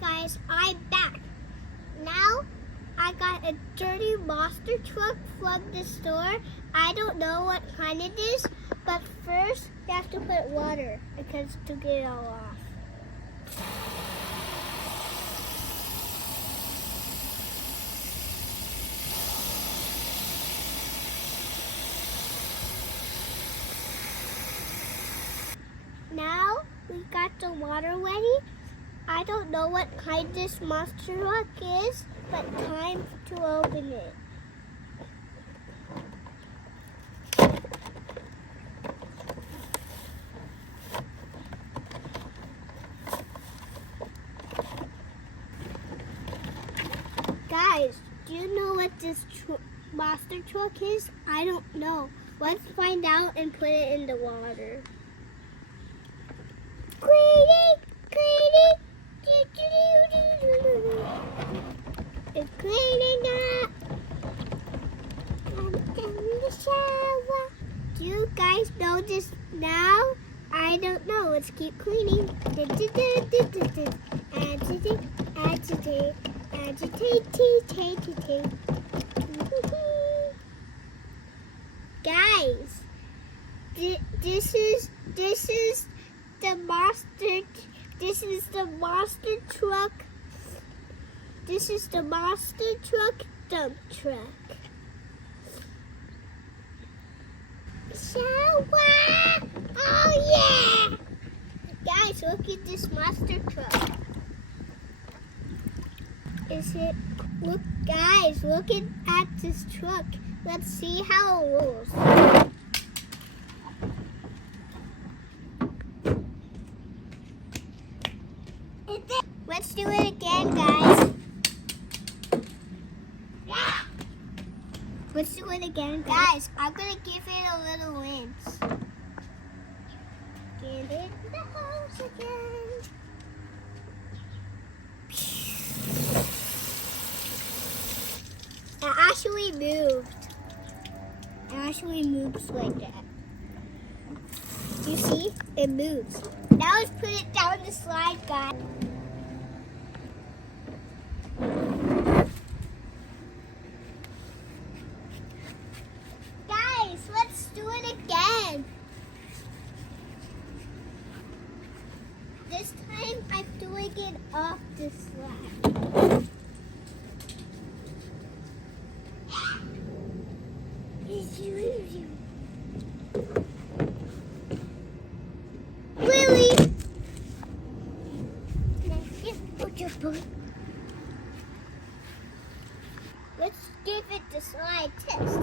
Hi guys, I'm back. Now I got a dirty monster truck from the store. I don't know what kind it is, but first you have to put water because to get it all off. Now we got the water ready. I don't know what kind this monster truck is, but time to open it. Guys, do you know what this monster truck is? I don't know. Let's find out and put it in the water. It's cleaning up. I'm in the shower. Do you guys know this now? I don't know. Let's keep cleaning. Agitate, agitate, agitate. Guys, this is the monster. This is the monster truck. This is the monster truck dump truck. Shower! Oh yeah! Guys, look at this monster truck. Look guys, look at this truck. Let's see how it rolls. Let's do it again, guys. Let's do it again, guys. I'm gonna give it a little rinse. Get it in the house again. It actually moved. It actually moves like that. You see? It moves. Now let's put it down the slide, guys. Guys, let's do it again. This time I'm doing it off the slide. Really? Let's give it the slide test.